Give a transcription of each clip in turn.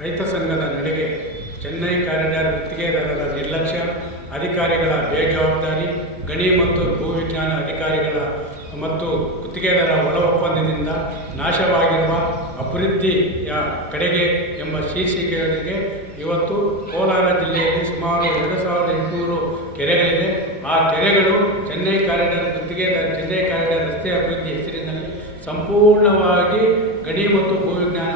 ರೈತ ಸಂಘದ ನಡೆಗೆ ಚೆನ್ನೈ ಕಾರಿಡಾರ್ ಗುತ್ತಿಗೆದಾರರ ನಿರ್ಲಕ್ಷ್ಯ, ಅಧಿಕಾರಿಗಳ ಬೇಜವಾಬ್ದಾರಿ, ಗಣಿ ಮತ್ತು ಭೂವಿಜ್ಞಾನ ಅಧಿಕಾರಿಗಳ ಮತ್ತು ಗುತ್ತಿಗೆದಾರ ಒಳ ಒಪ್ಪಂದದಿಂದ ನಾಶವಾಗಿರುವ ಅಭಿವೃದ್ಧಿಯ ಕಡೆಗೆ ಎಂಬ ಶೀರ್ಷಿಕೆಯೊಂದಿಗೆ ಇವತ್ತು ಕೋಲಾರ ಜಿಲ್ಲೆಯಲ್ಲಿ ಸುಮಾರು ಎರಡು ಸಾವಿರದ ಎಂಟುನೂರು ಕೆರೆಗಳಿವೆ. ಆ ಕೆರೆಗಳು ಚೆನ್ನೈ ಕಾರಿಡಾರ್ ಗುತ್ತಿಗೆದಾರ, ಚೆನ್ನೈ ಕಾರಿಡಾರ್ ರಸ್ತೆ ಅಭಿವೃದ್ಧಿ ಹೆಸರಿನಲ್ಲಿ ಸಂಪೂರ್ಣವಾಗಿ ಗಣಿ ಮತ್ತು ಭೂವಿಜ್ಞಾನ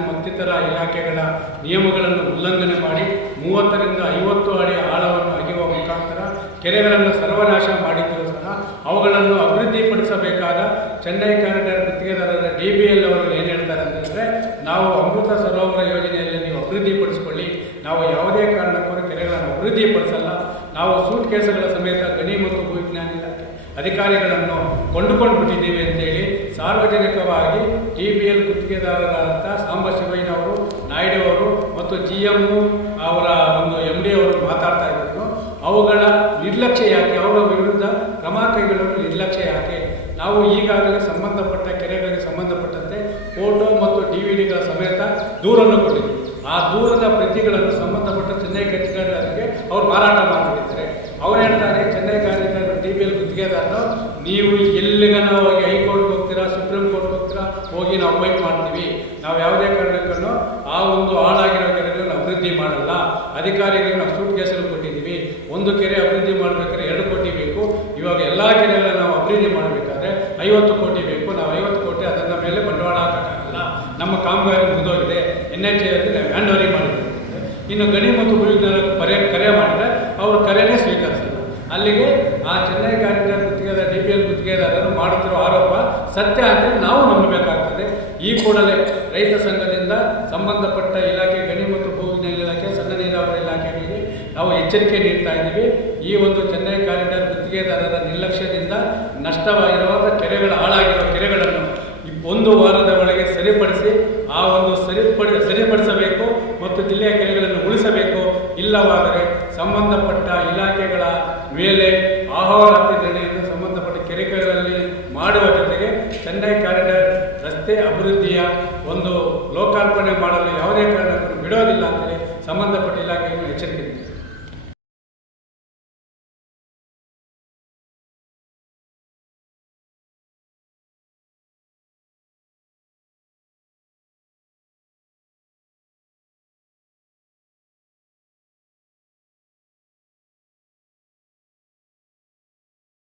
ಇಲಾಖೆಗಳ ನಿಯಮಗಳನ್ನು ಉಲ್ಲಂಘನೆ ಮಾಡಿ ಮೂವತ್ತರಿಂದ ಐವತ್ತು ಅಡಿ ಆಳವನ್ನು ಅಗೆಯುವ ಮುಖಾಂತರ ಕೆರೆಗಳನ್ನು ಸರ್ವನಾಶ ಮಾಡಿದ್ದರೂ ಸಹ ಅವುಗಳನ್ನು ಅಭಿವೃದ್ಧಿಪಡಿಸಬೇಕಾದ ಚೆನ್ನೈ ಕಾರಿಡಾರ್ ಗುತ್ತಿಗೆದಾರರ ಡಿ ಬಿ ಎಲ್ ಅವರು ಏನು ಹೇಳ್ತಾರೆ ಅಂತಂದರೆ ನಾವು ಅಮೃತ ಸರೋವರ ಯೋಜನೆಯಲ್ಲಿ ನೀವು ಅಭಿವೃದ್ಧಿಪಡಿಸಿಕೊಳ್ಳಿ. ನಾವು ಯಾವುದೇ ಕಾರಣಕ್ಕೂ ಕೆರೆಗಳನ್ನು ಅಭಿವೃದ್ಧಿಪಡಿಸಲ್ಲ. ನಾವು ಸೂಟ್ ಕೇಸುಗಳ ಸಮೇತ ಗಣಿ ಮತ್ತು ಭೂವಿಜ್ಞಾನ ಇಲಾಖೆ ಅಧಿಕಾರಿಗಳನ್ನು ಕೊಂಡುಕೊಂಡು ಬಿಟ್ಟಿದ್ದೀವಿ ಅಂತೇಳಿ ಸಾರ್ವಜನಿಕವಾಗಿ ಟಿ ಬಿ ಎಲ್ ಗುತ್ತಿಗೆದಾರರಾದಂಥ ಸಾಂಬ ಮತ್ತು ಜಿ ಎಂ ಅವರ ಒಂದು ಎಂ ಡಿ ಅವರು ಮಾತಾಡ್ತಾ ಇದ್ರು ಅವುಗಳ ನಿರ್ಲಕ್ಷ್ಯ ಯಾಕೆ? ಅವರ ವಿರುದ್ಧ ಕ್ರಮ ಕೈಗೊಳ್ಳಲು ನಿರ್ಲಕ್ಷ್ಯ ಯಾಕೆ? ನಾವು ಈಗಾಗಲೇ ಸಂಬಂಧಪಟ್ಟ ಕೆರೆಗಳಿಗೆ ಸಂಬಂಧಪಟ್ಟಂತೆ ಫೋಟೋ ಮತ್ತು ಡಿ ವಿ ಡಿಗಳ ಸಮೇತ ದೂರನ್ನು ಕೊಟ್ಟಿದ್ವಿ. ಆ ದೂರದ ಪ್ರತಿಗಳನ್ನು ಸಂಬಂಧಪಟ್ಟ ಚೆನ್ನೈ ಕಟ್ಟಿಗಾರರಿಗೆ ಅವರು ಮಾರಾಟ ಮಾಡಿಬಿಟ್ಟಿದ್ದಾರೆ. ಅವರು ಹೇಳ್ತಾರೆ, ಚೆನ್ನೈ ಕಾರ್ಯದವರು ಡಿ ಬಿ ಎಲ್ ಗುತ್ತಿಗೆದಾರರು, ನೀವು ಎಲ್ಲಿಗನ ಹೋಗಿ ಹೈಕೋರ್ಟ್ಗೆ ಹೋಗ್ತೀರಾ, ಸುಪ್ರೀಂ ಕೋರ್ಟ್ಗೆ ಹೋಗ್ತೀರಾ, ಹೋಗಿ ನಾವು ಫೈಟ್ ಮಾಡ್ತೀವಿ. ನಾವು ಯಾವುದೇ ಕಾರಣಕ್ಕೂ ಆ ಒಂದು ಮಾಡಲ್ಲ ಅಧಿಕಾರಿಗಳಿಗೆ ನಾವು ಸೂಟ್ ಕೇಸಲ್ಲಿ ಕೊಟ್ಟಿದ್ದೀವಿ. ಒಂದು ಕೆರೆ ಅಭಿವೃದ್ಧಿ ಮಾಡಬೇಕಾದ್ರೆ ಎರಡು ಕೋಟಿ ಬೇಕು. ಇವಾಗ ಎಲ್ಲ ಕೆರೆಗಳನ್ನ ನಾವು ಅಭಿವೃದ್ಧಿ ಮಾಡಬೇಕಾದ್ರೆ ಐವತ್ತು ಕೋಟಿ ಬೇಕು. ನಾವು ಐವತ್ತು ಕೋಟಿ ಅದನ್ನ ಮೇಲೆ ಬಂಡವಾಳ ಹಾಕೋಕ್ಕಾಗಲ್ಲ. ನಮ್ಮ ಕಾಮಗಾರಿ ಮುಗಿದೋಗಿದೆ. ಎನ್ ಎಚ್ ಎಲ್ಲಿ ನಾವು ಹ್ಯಾಂಡ್ ಓವರಿ ಮಾಡಿದ್ದೀವಿ. ಇನ್ನು ಗಣಿ ಮತ್ತು ಭೂವಿಜ್ಞಾನ ಕರೆ ಕರೆ ಮಾಡಿದ್ರೆ ಅವರು ಕರೆನೇ ಸ್ವೀಕರಿಸಲ್ಲ. ಅಲ್ಲಿಗೆ ಆ ಚೆನ್ನೈ ಕಾರಿಡಾರ್ ಗುತ್ತಿಗೆದಾರ, ಡಿ ಪಿ ಎಲ್ ಗುತ್ತಿಗೆದಾರರು ಮಾಡುತ್ತಿರುವ ಆರೋಪ ಸತ್ಯ ಅಂತ ನಾವು ನಂಬಬೇಕಾಗ್ತದೆ. ಈ ಕೂಡಲೇ ರೈತ ಸಂಘದಿಂದ ಸಂಬಂಧಪಟ್ಟ ಇಲಾಖೆ ಗಣಿ ಎಚ್ಚರಿಕೆ ನೀಡ್ತಾ ಇದ್ದೀವಿ. ಈ ಒಂದು ಚೆನ್ನೈ ಕಾರಿಡಾರ್ ಗುತ್ತಿಗೆದಾರರ ನಿರ್ಲಕ್ಷ್ಯದಿಂದ ನಷ್ಟವಾಗಿರುವಂಥ ಕೆರೆಗಳ ಹಾಳಾಗಿರುವ ಕೆರೆಗಳನ್ನು ಒಂದು ವಾರದ ಒಳಗೆ ಸರಿಪಡಿಸಿ ಆ ಒಂದು ಸರಿಪಡಿ, ಸರಿಪಡಿಸಬೇಕು ಮತ್ತು ಜಿಲ್ಲೆಯ ಕೆರೆಗಳನ್ನು ಉಳಿಸಬೇಕು. ಇಲ್ಲವಾದರೆ ಸಂಬಂಧಪಟ್ಟ ಇಲಾಖೆಗಳ ಮೇಲೆ ಆಹ್ವಾನತೆಯನ್ನು ಸಂಬಂಧಪಟ್ಟ ಕೆರೆಗಳಲ್ಲಿ ಮಾಡುವ ಜೊತೆಗೆ ಚೆನ್ನೈ ಕಾರಿಡಾರ್ ರಸ್ತೆ ಅಭಿವೃದ್ಧಿಯ ಒಂದು ಲೋಕಾರ್ಪಣೆ ಮಾಡಲು ಯಾವುದೇ ಕಾರಣಕ್ಕೂ ಬಿಡೋದಿಲ್ಲ ಅಂತೇಳಿ ಸಂಬಂಧಪಟ್ಟ ಇಲಾಖೆಯನ್ನು ಎಚ್ಚರಿಕೆ